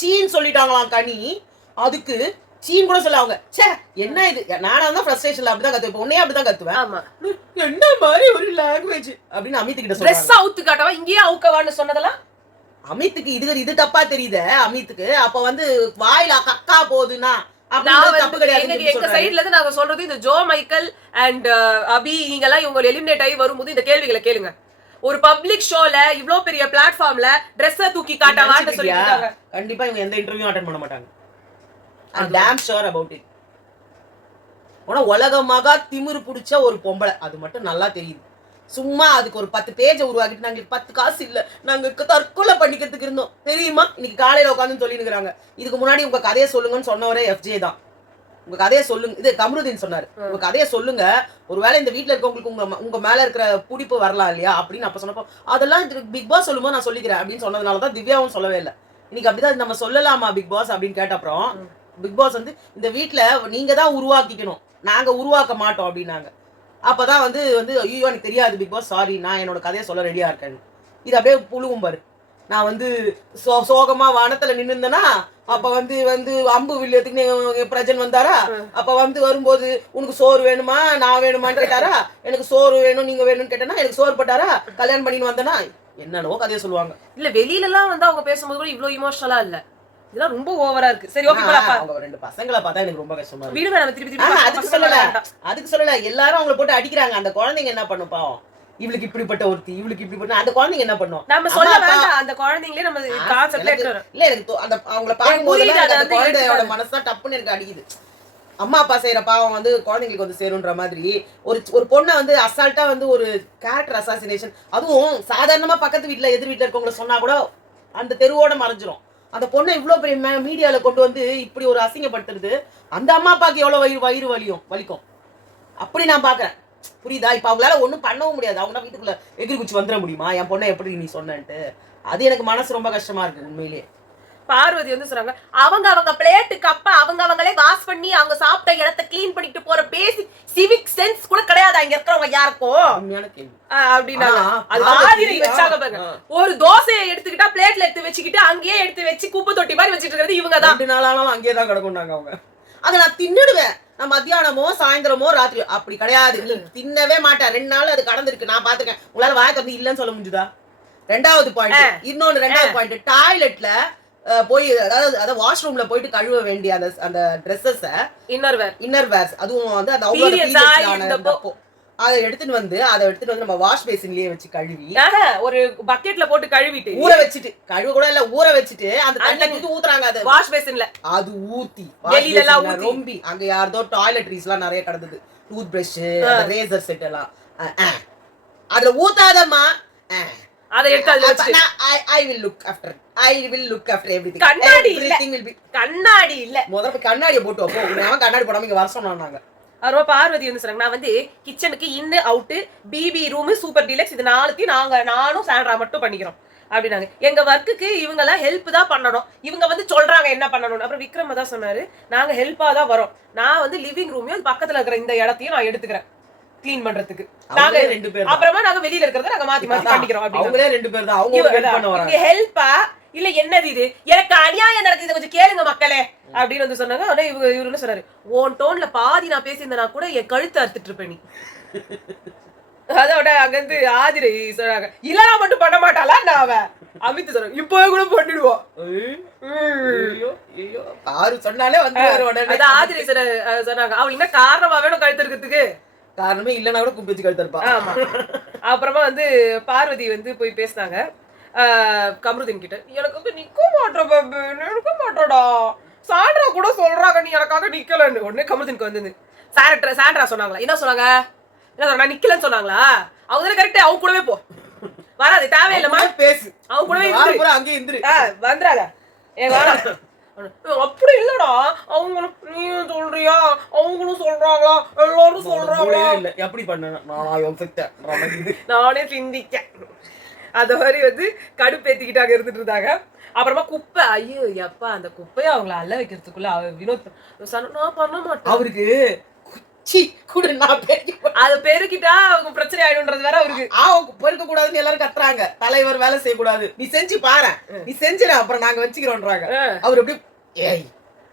சீன் சொல்லிட்டாங்களாம் கனி. அதுக்கு சீன் கூட சொல்ல அவங்க என்ன இது, நானா தான் ஃப்ரஸ்ட்ரேஷன்ல அப்படிதான் கத்துவேன், உன்னையே அப்படிதான் கத்துவேன். ஆமா, என்ன மாதிரி ஒரு லாங்குவேஜ் அப்படின்னு அமித் கிட்ட சொல்றாங்க. ட்ரெஸ் அவுத்து காட்டவா இங்கேயே அவுக்கவான்னு சொன்னதெல்லாம் அமித்துக்கு இது தப்பா தெரியுது அமித்துக்கு. அப்ப வந்து வாயில கக்கா போகுதுன்னா எங்க சைடுல இருந்து நாங்க சொல்றது இந்த ஜோ மைக்கேல் அண்ட் அபி நீங்கெல்லாம் இவங்க எலிமினேட் ஆகி வரும்போது இந்த கேள்விகளை கேளுங்க. ஒரு பப்ளிக் ஷோல இவ்ளோ பெரிய பிளாட்ஃபார்ம்ல Dress தூக்கி காட்டவான்னு சொல்லிட்டாங்க. கண்டிப்பா இவங்க எந்த இன்டர்வியூ அட்டெண்ட் பண்ண மாட்டாங்க. I'm damn sure about it. ஆனா உலகமாக திமிரு பிடிச்ச ஒரு பொம்பளை, அது மட்டும் நல்லா தெரியுது. சும்மா அதுக்கு ஒரு 10 பேஜை உருவாக்கிட்டு நாங்க 10 காசு இல்ல நாங்க தற்கொலை பண்ணிக்கிறதுக்கு இருந்தோம் தெரியுமா, இன்னைக்கு காலையில உட்காந்து சொல்லிருக்காங்க. இதுக்கு முன்னாடி உங்க கதையை சொல்லுங்கன்னு சொன்னவரே FJ தான். உங்க கதையை சொல்லுங்க, இது கமருதீன் சொன்னாரு, உங்க கதையை சொல்லுங்க, ஒருவேளை இந்த வீட்டுல இருக்கவங்களுக்கு உங்க மேல இருக்கிற பிடிப்பு வரலாம் இல்லையா அப்படின்னு அப்ப சொன்னப்போ அதெல்லாம் பிக் பாஸ் சொல்லும்போது நான் சொல்லிக்கிறேன் அப்படின்னு சொன்னதுனாலதான் திவ்யாவும் சொல்லவே இல்லை. இன்னைக்கு அப்படிதான் நம்ம சொல்லலாமா பிக் பாஸ் அப்படின்னு கேட்ட அப்புறம் பிக் பாஸ் வந்து இந்த வீட்டுல நீங்க தான் உருவாக்கிக்கணும், நாங்க உருவாக்க மாட்டோம் அப்படின்னாங்க. அப்பதான் வந்து ஐயோ எனக்கு தெரியாது பிக் பாஸ், சாரி, நான் என்னோட கதையை சொல்ல ரெடியா இருக்கேன். இது அப்படியே புழுவும் பாரு. நான் வந்து சோகமா வானத்துல நின்னுந்தேன்னா அப்ப வந்து அம்பு வில்லியத்துக்கு பிரஜன் வந்தாரா, அப்ப வரும்போது உனக்கு சோறு வேணுமா நான் வேணுமான்னு கேட்டாரா, எனக்கு சோறு வேணும் நீங்க வேணும்னு கேட்டேன்னா எனக்கு சோறு போட்டாரா, கல்யாணம் பண்ணின்னு வந்தேன்னா என்னன்னோ கதையை சொல்லுவாங்க. இல்ல வெளியில எல்லாம் வந்து அவங்க பேசும்போது கூட இவ்வளவு இமோஷனலா இல்ல, இதெல்லாம் ரொம்ப ஓவரா இருக்கு. சரி ஓகே போலாம். அவங்க 2 பசங்களை பார்த்தா எனக்கு ரொம்ப கஷ்டமா இருக்கு. வீடு வேணாம் திருப்பி அதுக்கு சொல்லல எல்லாரும் அவங்கள போட்டு அடிக்கிறாங்க. அந்த குழந்தைங்க என்ன பண்ணும் பாவம், இவளுக்கு இப்படிப்பட்ட ஒருத்தி இவளுக்கு இப்படிப்பட்ட அந்த குழந்தைங்க என்ன பண்ணும் நம்ம சொல்ல வேண்டாம். அந்த குழந்தைங்களே நம்ம கான்செப்ட்ல இல்ல எனக்கு அந்த அவங்கள பாக்கும்போது அந்த குழந்தையோட மனசா டப்புன்னு எனக்கு அடிக்குது. அம்மா அப்பா செய்யற பாவம் குழந்தைங்களுக்கு சேரும்ன்ற மாதிரி ஒரு பொண்ணை அசால்ட்டா ஒரு கேரக்டர் அசாசினேஷன், அதுவும் சாதாரணமா பக்கத்து வீட்டுல எதிர் வீட்டுல இருக்கவங்கள சொன்னா கூட அந்த தெருவோட மறைஞ்சிரும். அந்த பொண்ணை இவ்வளவு பெரிய மீடியால கொண்டு இப்படி ஒரு அசிங்கப்படுத்துறது அந்த அம்மா அப்பாவுக்கு எவ்வளவு வயிறு வலிக்கும் அப்படி நான் பாக்குறேன். புரியுதா? இப்ப அவங்களால ஒண்ணும் பண்ணவும் முடியாது. அவங்க வீட்டுக்குள்ள எகிரி குச்சி வந்துட முடியுமா என் பொண்ணை எப்படி நீ சொன்னேன்ட்டு? அது எனக்கு மனசு ரொம்ப கஷ்டமா இருக்கு உண்மையிலேயே. பார்வதி சொல்றாங்க அவங்க பிளேட்டு கப்ப அவங்களே வாஷ் பண்ணி அவங்க சாப்பிட்ட இடத்தை கிளீன் பண்ணிட்டு போற பேசிக் சிவிக் சென்ஸ் கூட கிடையாது அங்க இருக்கிறவங்க யாருக்கும். அப்படின்னா ஒரு தோசையை எடுத்துக்கிட்டா பிளேட்ல எடுத்து வச்சுக்கிட்டு அங்கேயே எடுத்து வச்சு குப்பை தொட்டி மாதிரி வச்சுட்டு இருக்கிறது இவங்க தான். 2 நாளாலும் அங்கேயே தான் கிடக்கும்னாங்க அவங்க. அதை நான் தின்னுடுவேன், நான் மத்தியானமோ சாயந்தரமோ ராத்திரி அப்படி கிடையாது, நீ தின்னவே மாட்டேன். 2 நாள் அது கடந்திருக்கு, நான் பாத்துக்கேன். உங்களால வாய்க்கு இல்லன்னு சொல்ல முடியுதா? 2வது பாயிண்ட். இன்னொன்னு 2வது பாயிண்ட், டாய்லெட்ல போய் அதாவது வாஷ்ரூம்ல போயிட்டு கழுவ வேண்டிய அந்த ட்ரெஸ்ஸஸ் இன்னர் வேர்ஸ் அதுவும் அந்த அவங்களோட அதை எடுத்துட்டு நம்ம வாஷ் பேசின்லயே வச்சு கழுவி ஒரு பக்கெட்ல போட்டு கழுவிட்டு ஊற வச்சுட்டு கழுவ கூட இல்ல ஊற வச்சுட்டு அந்த தண்ணி ஊத்துறாங்க அது வாஷ் பேசின்ல அது ஊத்தி வெளியில எல்லாம் ரொம்பி அங்க யாரதோ டாய்லெட்ரீஸ் எல்லாம் நிறைய கிடந்தது, டூத் பிரஷ் ரேசர் செட் எல்லாம் அதுல ஊத்தாதம்மா அதை எடுத்து I will look after everything. கண்ணாடி இல்ல முதல்ல கண்ணாடியை போட்டு வைப்போம். அவன் கண்ணாடி போடாம இங்க வர சொன்னாங்க. பார்வதி சொன்னாங்க நான் கிச்சனுக்கு இன்னு அவுட் பிபி ரூம் சூப்பர் டீலக்ஸ் இது 4 நானும் சாண்ட்ரா மட்டும் பண்ணிக்கிறோம் அப்படின்னாங்க. எங்க ஒர்க்குக்கு இவங்க எல்லாம் ஹெல்ப் தான் பண்ணணும், இவங்க சொல்றாங்க என்ன பண்ணணும். அப்புறம் விக்ரம் தான் சொன்னாரு நாங்க ஹெல்ப்பா தான் வரோம், நான் லிவிங் ரூமையும் பக்கத்துல இருக்கிற இந்த இடத்தையும் நான் எடுத்துக்கிறேன் கிளீன் பண்றதுக்கு. நாங்க 2 பேர் அப்புறமா நாங்க வெளியில இருக்கிறத நாங்க மாத்தி பண்ணிக்கிறோம். அவங்களே 2 பேர் தான், அவங்க ஹெல்ப் பண்ணுவாங்க. ஹெல்ப்பா இல்ல என்னது இது, எனக்கு அநியாயம் நடக்குது கொஞ்சம் கேளுங்க மக்களே அப்படின்னு சொன்னாங்க. உடனே இவரு சொன்னாரு ஓன் டோன்ல பாதி நான் பேசியிருந்தேனா கூட என் கழுத்து அறுத்துட்டு இருப்பேன் நீ. அதோட அங்கிருந்து ஆதிரை சொன்னாங்க இல்லனா மட்டும் பண்ண மாட்டாளா நான் அவ அமித் சொல்றாங்க இப்போ கூட பண்ணிடுவோம். சொன்னாலே ஆதிரை சொன்னாங்க அவள் என்ன காரணமா வேணும் கழுத்து இருக்கிறதுக்கு, காரணமே இல்லைன்னா கூட கும்பிச்சு கழுத்திருப்பா. ஆமா. அப்புறமா பார்வதி போய் பேசினாங்க கமருதீன் கிட்ட, எனக்கு நிக்க மாட்டோடா சாண்ட்ரா கூட சொல்றாங்க நீ எனக்காக நிக்கலன்னு. உடனே கமருதீனுக்கு சாண்ட்ரா சொன்னாங்களா என்ன சொன்னாங்க, என்ன சொன்னா நிக்கலன்னு சொன்னாங்களா? அவங்க கரெக்ட், அவங்க கூடவே போ வராது தேவையில்லமா பேசு, அவங்க கூடவே அங்கேயே வந்துறாங்க. அப்படி இல்லடா, அவங்களும் நீயும் சொல்றியா, அவங்களும் சொல்றாங்களா, எல்லாரும் சொல்றாங்களா, இல்ல எப்படி பண்ண நான் யோசித்தேன் நானே சிந்திச்சேன். அத மாதிரி வந்து கடுப்பேத்திக்கிட்டாங்க இருந்துட்டு இருந்தாங்க. அப்புறமா குப்பை, ஐயோ எப்பா அந்த குப்பையை அவங்கள அள்ள வைக்கிறதுக்குள்ள வினோத் நான் பண்ண மாட்டேன். அவருக்கு குச்சி கூட நான் அதை பெருக்கிட்டா அவங்க பிரச்சனை ஆயிடும்ன்றது வேற அவருக்கு. பெருக்க கூடாதுன்னு எல்லாரும் கத்துறாங்க. தலைவர் வேலை செய்யக்கூடாது, நீ செஞ்சு பாரு, நீ செஞ்சிட, அப்புறம் நாங்க வச்சுக்கிறோன்றாங்க. அவர் எப்படி ஏய்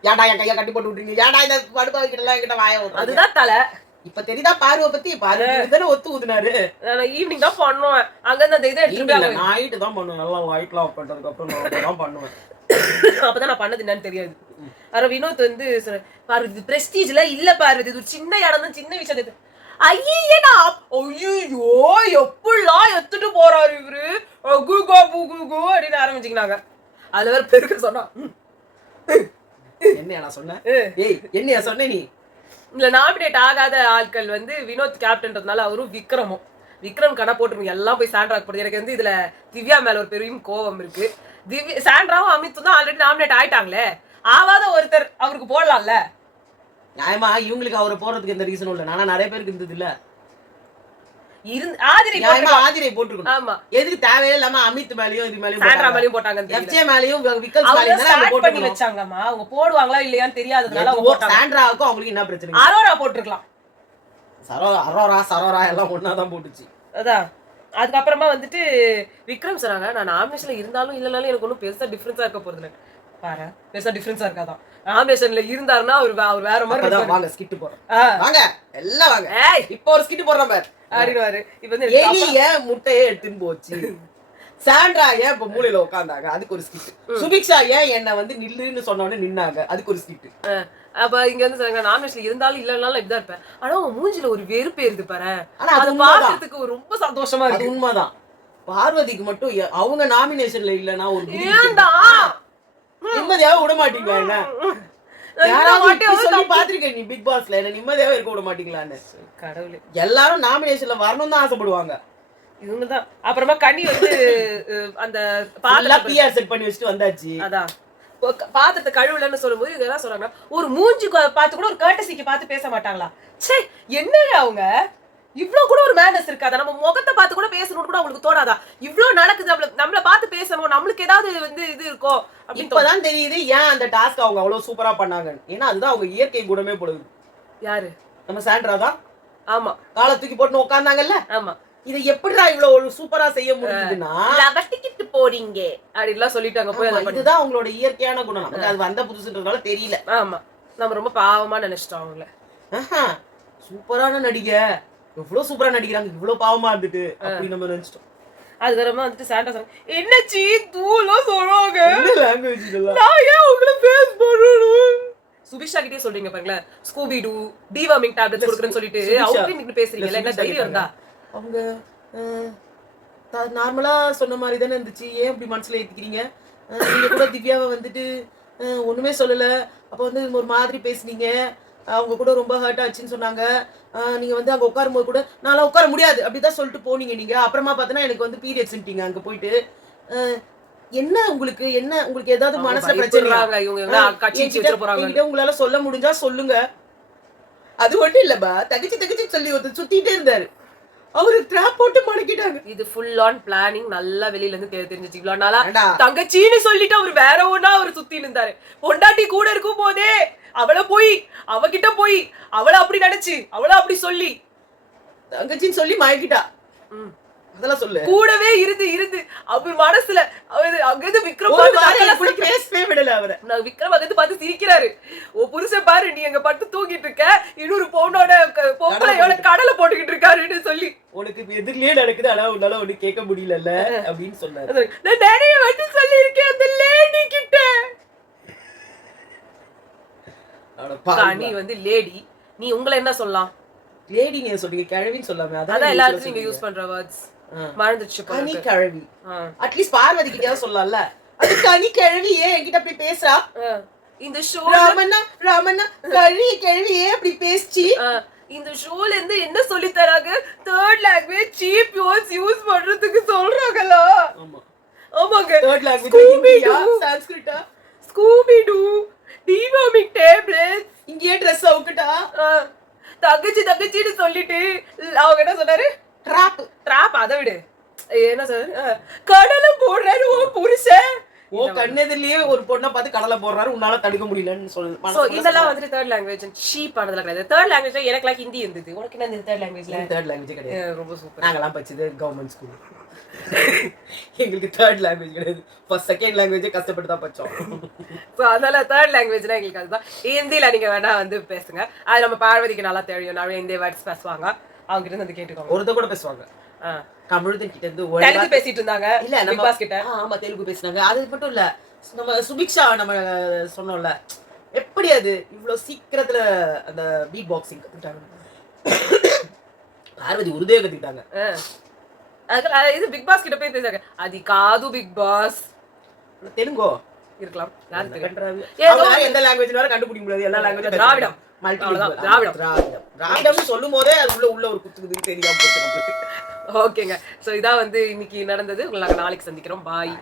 ஏன்டா என் கையை கட்டி போட்டு விட்டுறீங்க, ஏன்டா இந்த படுப்பா வைக்கிறலாம் என்கிட்ட வாய விடுறது. அதுதான் தலை. இப்ப தெரியுதா பார்வை பத்தி? பார்வை ஒத்து ஊதுனாரு. நான் ஈவினிங் தான் பண்ணுவேன். அங்க இருந்து அந்த இதை எடுத்துட்டு நைட்டு தான் பண்ணுவேன். நல்லா லைட்லாம் ஆஃப் பண்றதுக்கு அப்புறம் நான் தான் பண்ணுவேன். அப்பதான் நான் பண்ணது என்னன்னு தெரியாது. அப்புறம் வினோத் வந்து பார்வதி பிரஸ்டீஜ்ல இல்ல பார்வதி, இது ஒரு சின்ன இடம் தான், சின்ன விஷயம். ஐயோ எப்படிலாம் எடுத்துட்டு போறாரு இவரு அப்படின்னு ஆரம்பிச்சுக்கினாங்க. அதுல வேற பெருக்க சொன்னா என்ன நான் சொன்னேன்? ஏய் என்னையா சொன்ன நீ? இல்ல நாமினேட் ஆகாத ஆட்கள் வந்து வினோத் கேப்டன்றதுனால அவரும் விக்ரம் கணா போட்டுருங்க எல்லாம் போய் சாண்ட்ராக்கு போடுது. எனக்கு வந்து இதுல திவ்யா மேல ஒரு பெரிய கோவம் இருக்கு. சாண்ட்ராவும் அமித்தும் தான் ஆல்ரெடி நாமினேட் ஆயிட்டாங்களே, ஆவாத ஒருத்தர் அவருக்கு போடலாம்ல. நியாயமா இவங்களுக்கு அவரை போறதுக்கு எந்த ரீசனும் இல்ல. நானா நிறைய பேருக்கு இருந்தது இல்ல. ஆதிரை போட்டுருக்கணும். ஆமா, எதுக்கு தேவையே இல்லாம அமித் மேலயும் இது மேலயும் சாண்ட்ரா மேலயும் போட்டாங்க, எஃப்ஜே மேலயும் விக்கல்ஸ் மேலயும் ஸ்டார்ட் பண்ணி வச்சாங்கம்மா. அவங்க போடுவாங்களா இல்லையான்னு தெரியாததுனால அவங்க போட்டாங்க. சாண்ட்ராவுக்கும் அவங்களுக்கு என்ன பிரச்சனை? அரோரா போட்டுருக்கலாம். சரோரா எல்லாம் ஒன்னாதான் போட்டுச்சு. அதான் அதுக்கப்புறமா வந்துட்டு விக்ரம் சொன்னாங்க, நான் நாமினேஷன்ல இருந்தாலும் இல்லனாலும் எனக்கு ஒன்றும் பெருசா டிஃபரன்ஸா இருக்க போறது இல்லை. பாரு பெருசா டிஃபரன்ஸா இருக்காதான். நாமினேஷன்ல இருந்தாருன்னா அவர் வேற மாதிரி. வாங்க ஸ்கிட் போறோம், வாங்க எல்லாம் வாங்க. இப்போ ஒரு ஸ்கிட் போடுறோம் பாரு அப்படின்னுவாரு. இப்ப வந்து எலிய முட்டையே எடுத்துன்னு போச்சு. சாண்ட்ரா ஏன் இப்ப மூலையில உட்காந்தாங்க, அதுக்கு ஒரு ஸ்கிட். சுபிக்ஷா ஏன் என்ன வந்து நில்லுன்னு சொன்னோன்னு நின்னாங்க, அதுக்கு ஒரு ஸ்கிட். அப்ப இங்க வந்து சொல்லுங்க, நாமினேஷன்ல இருந்தாலும் இல்லனாலும் இப்படிதான் இருப்பேன். ஆனா உன் மூஞ்சில ஒரு வெறுப்பு ஏறுது பாரு, ஆனா அது பாக்குறதுக்கு ரொம்ப சந்தோஷமா இருக்கு. உண்மைதான். பார்வதிக்கு மட்டும் அவங்க நாமினேஷன்ல இல்லன்னா ஒரு ஏன்டா நிம்மதியாவே விட மாட்டீங்களா? என்ன யாராவது பாத்திருக்கேன் நீ பிக் பாஸ்ல என்ன நிம்மதியாவே இருக்க விட மாட்டீங்களான்னு? கடவுளே, எல்லாரும் நாமினேஷன்ல வரணும் தான் ஆசைப்படுவாங்க. இவங்கதான். அப்புறமா கனி வந்து அந்த பாத்திரம் பிஆர் செட் பண்ணி வச்சுட்டு வந்தாச்சு. அதான் பாத்திரத்தை கழுவுலன்னு சொல்லும்போது இவங்க என்ன சொல்றாங்க, ஒரு மூஞ்சி பார்த்து கூட ஒரு கர்ட்டசிக்கு பார்த்து பேச மாட்டாங்களா? சே என்னங்க அவங்க இவ்வளவு கூட ஒரு மேனஸ் இருக்காதா? நம்ம முகத்தை பார்த்து கூட பேசணும்னு கூட அவங்களுக்கு தோணாதா? இவ்வளவு நடக்குது, நம்மள பார்த்து பேசணும், நம்மளுக்கு ஏதாவது வந்து இது இருக்கும் அப்படின்னு இப்பதான் தெரியுது ஏன் அந்த டாஸ்க் அவங்க அவ்வளவு சூப்பரா பண்ணாங்க. ஏன்னா அதுதான் அவங்க இயற்கை குணமே போடுது. யாரு? நம்ம சாண்ட்ரா தான். ஆமா, காலை தூக்கி போட்டு உட்கார்ந்தாங்கல்ல. ஆமா, இதை எப்படிடா இவ்வளவு சூப்பரா செய்ய முடியுதுன்னா லவட்டிக்கிட்டு போறீங்க அப்படின்லாம் சொல்லிட்டாங்க. போய் இதுதான் அவங்களோட இயற்கையான குணம். நமக்கு அது வந்த புதுசுன்றதால தெரியல. ஆமா, நம்ம ரொம்ப பாவமா நினைச்சிட்டோம் அவங்கள. சூப்பரான நடிகை, எவ்வளவு சூப்பரா நடிக்கிறாங்க, இவ்வளவு பாவமா இருந்துட்டு அப்படி நம்ம நினைச்சிட்டோம். அதுக்கப்புறமா வந்துட்டு சாண்டா சொன்னாங்க, என்ன சீ தூலாம் சொல்றாங்க, லாங்குவேஜ் இதெல்லாம் நான் ஏன் உங்களை ஃபேஸ் பண்ணணும்? சுபிக்ஷா கிட்டே சொல்றீங்க பாருங்களேன், ஸ்கூபி டூ டிவார்மிங் டேப்லெட்ஸ் கொடுக்குறேன்னு சொல்லிட்டு அவங்க நீங்க பேசுறீங்கல்ல, என்ன தைரியம் இருந்தா? அவங்க நார்மலா சொன்ன மாதிரி தானே இருந்துச்சு, ஏன் இப்படி மனசுல ஏத்திக்கிறீங்க? நீங்க கூட திவ்யாவை வந்துட்டு ஒண்ணுமே சொல்லல, அப்ப வந்து ஒரு மாதிரி பேசுனீங்க, அவங்க கூட ரொம்ப ஹர்ட் ஆச்சுன்னு சொன்னாங்க. நீங்க வந்து அங்க உட்காரும் போது கூட நான்லாம் உட்கார முடியாது அப்படிதான் சொல்லிட்டு போனீங்க நீங்க. அப்புறமா பார்த்தனா எனக்கு வந்து பீரியட்ஸ்ன்ட்டீங்க அங்க போயிட்டு. என்ன உங்களுக்கு ஏதாவது மனசுல பிரச்சனை உங்களால சொல்ல முடிஞ்சா சொல்லுங்க. அது மட்டும் இல்லப்பா, தகச்சு சொல்லி ஒருத்தர் சுத்திட்டே இருந்தாரு, அவரு ட்ராப் போட்டு மடக்கிட்டாங்க. இது ஃபுல் ஆன் பிளானிங். நல்லா வெளியில இருந்து தெரிஞ்சிச்சு. இவ்வளவு நாளா தங்கச்சின்னு சொல்லிட்டு அவர் வேற ஒண்ணா அவர் சுத்தி இருந்தாரு. பொண்டாட்டி கூட இருக்கும் போதே அவகிட்ட போய் அவளை அப்படி நினைச்சு அவளை அப்படி சொல்லி தங்கச்சின்னு சொல்லி மயக்கிட்டா. அதெல்லாம் சொல்லு. கூடவே இருந்து அவர் மனசுல அங்கிருந்து விக்ரம் பேசவே விடல அவரை. நான் விக்ரம் அங்கிருந்து பார்த்து சிரிக்கிறாரு. ஓ புருஷன் பாரு, நீ அங்க பட்டு தூங்கிட்டு இருக்க, இன்னொரு பொம்பளையோட கடலை போட்டுக்கிட்டு இருக்காருன்னு சொல்லி உனக்கு எதிரிலே நடக்குது, ஆனா உன்னால ஒண்ணு கேட்க முடியல அப்படின்னு சொன்னாரு. நான் நிறைய வாட்டி சொல்லி இருக்கேன் அந்த லேடி கிட்ட. நீ வந்து லேடி, நீ உங்களை என்ன சொல்லலாம்? லேடி நீ சொல்றீங்க, கிழவின்னு சொல்லாம. அதான் எல்லாரும் நீங்க யூஸ் பண்ற வேர்ட்ஸ் மறந்துச்சு. கனி கிழவி அட்லீஸ்ட் பார்வதி கிட்ட சொல்லலாம்ல. அது கனி கிழவி ஏன் என்கிட்ட அப்படி பேசுறா? இந்த ஷோ ராமண்ணா கிழவி ஏன் அப்படி பேசி? இந்த ஷோல இருந்து என்ன சொல்லி தராங்க? Third language cheap words use பண்றதுக்கு சொல்றாங்களா? ஆமாங்க. தேர்ட் லாங்குவேஜ் இந்தியா, சான்ஸ்கிரிட்டா, ஸ்கூபி டூ, டிவார்மிங் டேப்லெட், இங்கேயே ட்ரெஸ் அவுக்கிட்டா தங்கச்சின்னு சொல்லிட்டு அவங்க என்ன சொன்னாரு, ட்ராப் ட்ராப். அதை விடு, என்ன சொன்னாரு, கடலை போடுறாரு ஓ புருஷன். ஓ கண்ணெதிரிலேயே ஒரு பொண்ணை பார்த்து கடலை போடுறாரு, உன்னால தடுக்க முடியலன்னு சோ இதெல்லாம் வந்துட்டு தேர்ட் லாங்குவேஜ் சீப் ஆனதுல கிடையாது. தேர்ட் லாங்குவேஜ்ல எனக்கு ஹிந்தி இருந்தது. உனக்கு என்ன இருந்தது தேர்ட் லாங்குவேஜ்ல? தேர்ட் லாங்குவேஜ் கிடையாது. ரொம்ப சூப்பர். நாங்கெல்லாம் படிச்சது கவர்மெண்ட் ஸ்கூல். எங்களுக்கு தேர்ட் லாங்குவேஜ் கிடையாது. ஃபர்ஸ்ட் செகண்ட் லாங்குவேஜே கஷ்டப்பட்டு தான் படிச்சோம். ஸோ அதனால தேர்ட் லாங்குவேஜ்னா எங்களுக்கு அதுதான். ஹிந்தியில நீங்க வேணா வந்து பேசுங்க. அது நம்ம பார்வதிக்கு நல்லா தெரியும். நிறைய ஹிந்தி வேர்ட்ஸ் பேசுவாங்க. அவங்க கிட்ட இருந்து கேட்டுக்கோங்க. ஒருத்த கூட பேசுவாங்க. தமிழ்தன் கிட்ட இருந்து தெலுங்கு பேசிட்டு இருந்தாங்க. இல்ல நம்ம பாஸ் கிட்ட ஆமா தெலுங்கு பேசினாங்க. அது மட்டும் இல்ல, நம்ம சுபிக்ஷா நம்ம சொன்னோம்ல, எப்படி அது இவ்வளவு சீக்கிரத்துல அந்த பீட் பாக்ஸிங் கத்துக்கிட்டாங்க. பார்வதி உருதே கத்துக்கிட்டாங்க. இது பிக் பாஸ் கிட்ட போய் பேசுறாங்க. அது காது பிக் பாஸ் தெலுங்கோ இருக்கலாம். எந்த லாங்குவேஜ் வேற கண்டுபிடிக்க முடியாது. எல்லா லாங்குவேஜ் திராவிடம் திராவிடம் சொல்லும் போதே அது உள்ள ஒரு குத்துக்குதுன்னு தெரியாம போச்சு. ஓகேங்க. சோ இதான் வந்து இன்னைக்கு நடந்தது. உங்களை நாளைக்கு சந்திக்கிறோம். பாய்.